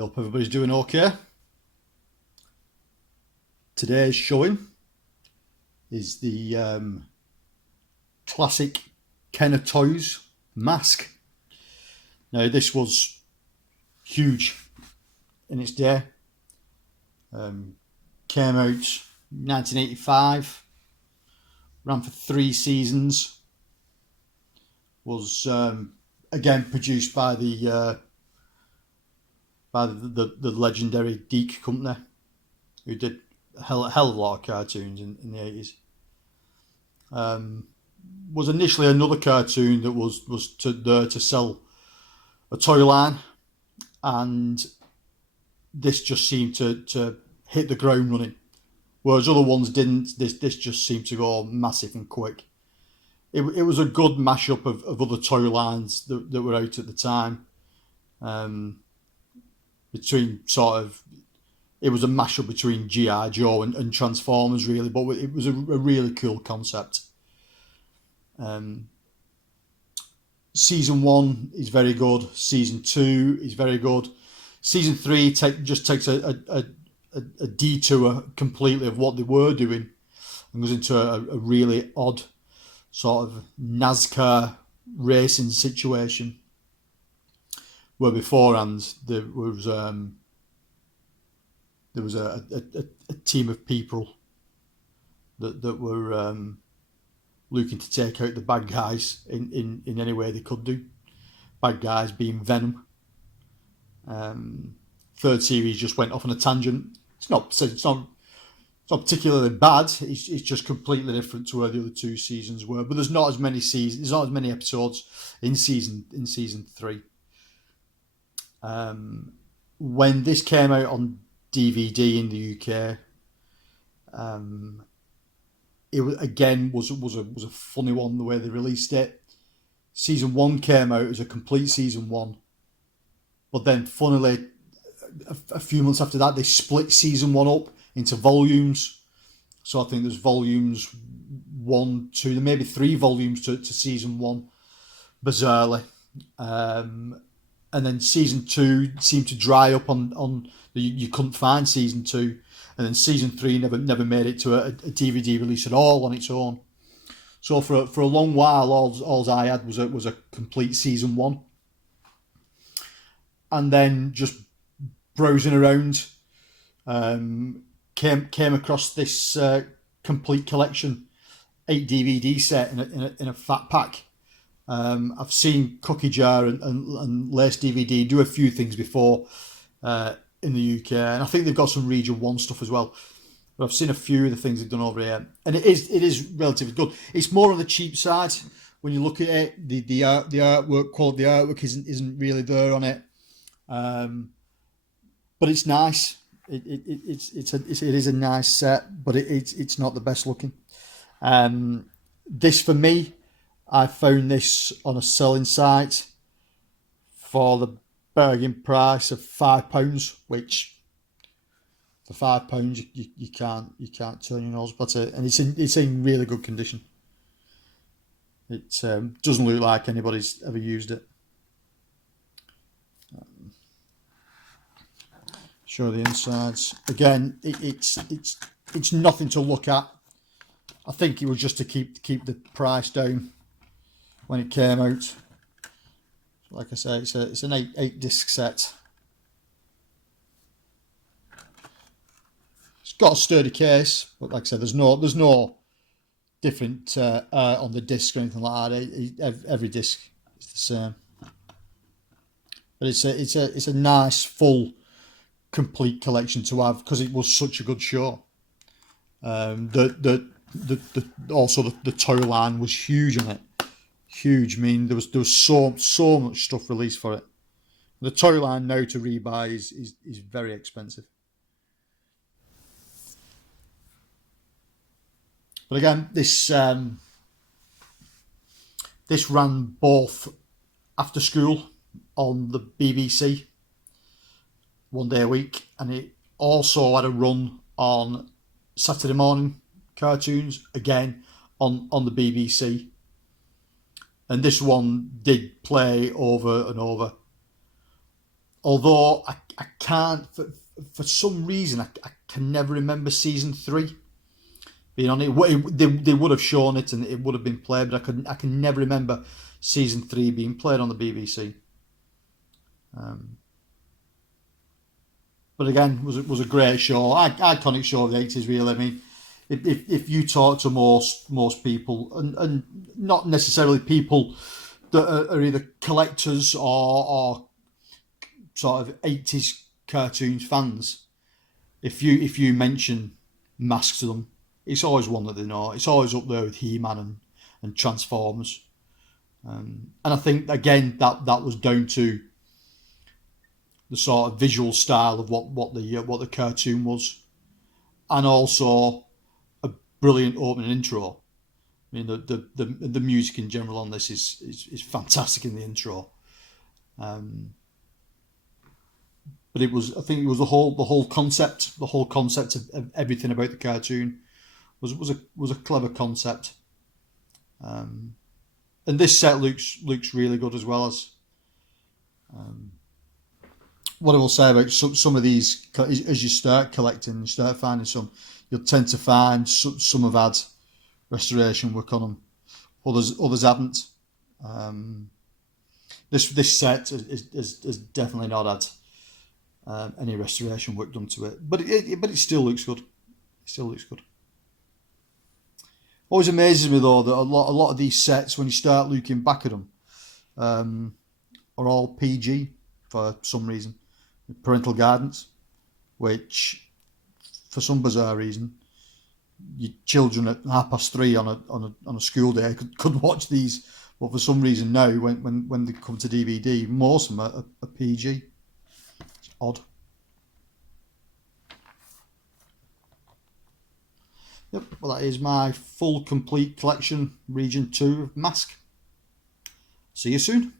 I hope everybody's doing okay. Today's showing is the classic Kenner Toys M.A.S.K. Now this was huge in its day. Came out 1985, ran for 3 seasons. Was again produced by the legendary Deke company, who did a hell of a lot of cartoons in the 80s. Was initially another cartoon that was there to sell a toy line, and this just seemed to hit the ground running, whereas other ones didn't. This just seemed to go massive and quick. It was a good mashup of other toy lines that were out at the time. Between sort of, it was a mashup between G.I. Joe and Transformers, really, but it was a really cool concept. Season 1 is very good. Season 2 is very good. Season 3 just takes a detour completely of what they were doing and goes into a really odd sort of NASCAR racing situation, where beforehand there was a team of people that were looking to take out the bad guys in any way they could do. Bad guys being Venom. Third series just went off on a tangent. It's not particularly bad. It's just completely different to where the other 2 seasons were. But there's not as many seasons. There's not as many episodes in season 3. When this came out on DVD in the UK, it was a funny one the way they released it. Season 1 came out as a complete season 1, but then funnily a few months after that they split season 1 up into volumes. So I think there's volumes 1, 2, there may be 3 volumes to season 1, bizarrely. And then season 2 seemed to dry up on you couldn't find season 2, and then season 3 never made it to a DVD release at all on its own. So for a long while, all I had was a complete season 1, and then just browsing around, came across this complete collection, 8 DVD set in a fat pack. I've seen Cookie Jar and Lace DVD do a few things before in the UK, and I think they've got some Region 1 stuff as well. But I've seen a few of the things they've done over here, and it is relatively good. It's more on the cheap side when you look at it. The artwork quality, the artwork isn't really there on it, but it's nice. It is a nice set, but it's not the best looking. This for me, I found this on a selling site for the bargain price of £5, which for £5 you can't turn your nose at it, and it's in really good condition. It doesn't look like anybody's ever used it. Show the insides again. It's nothing to look at. I think it was just to keep the price down when it came out. Like I say, it's an 8 disc set. It's got a sturdy case, but like I said, there's no different art on the disc or anything like that. Every disc is the same. But it's a nice full complete collection to have, because it was such a good show. Also the toy line was huge on it. Huge. I mean, there was so much stuff released for it. The toy line now to rebuy is very expensive. But again, this ran both after school on the BBC 1 day a week, and it also had a run on Saturday morning cartoons, again on the BBC. And this one did play over and over. Although I can't, for some reason, I can never remember season 3 being on it. They would have shown it and it would have been played, but I can never remember season 3 being played on the BBC. But again, was a great show, iconic show of the 80's. Really, I mean, if you talk to most people, and not necessarily people that are either collectors or sort of 80's cartoons fans, if you mention M.A.S.K to them, it's always one that they know. It's always up there with He-Man and Transformers. And I think again that was down to the sort of visual style of what the cartoon was, and also a brilliant opening intro. I mean, the music in general on this is fantastic in the intro. But I think it was the whole concept of everything about the cartoon was a clever concept. And this set looks really good as well. As what I will say about some of these, as you start collecting, you start finding some, you'll tend to find some have had restoration work on them, others haven't. This set is definitely not had any restoration work done to it, but it still looks good. It still looks good. Always amazes me though that a lot of these sets, when you start looking back at them, are all PG for some reason, parental guidance, which for some bizarre reason, your children at 3:30 on a school day could watch these, but for some reason now, when they come to DVD, most of them are PG. It's odd. Yep, well that is my full complete collection, Region 2 of M.A.S.K. See you soon.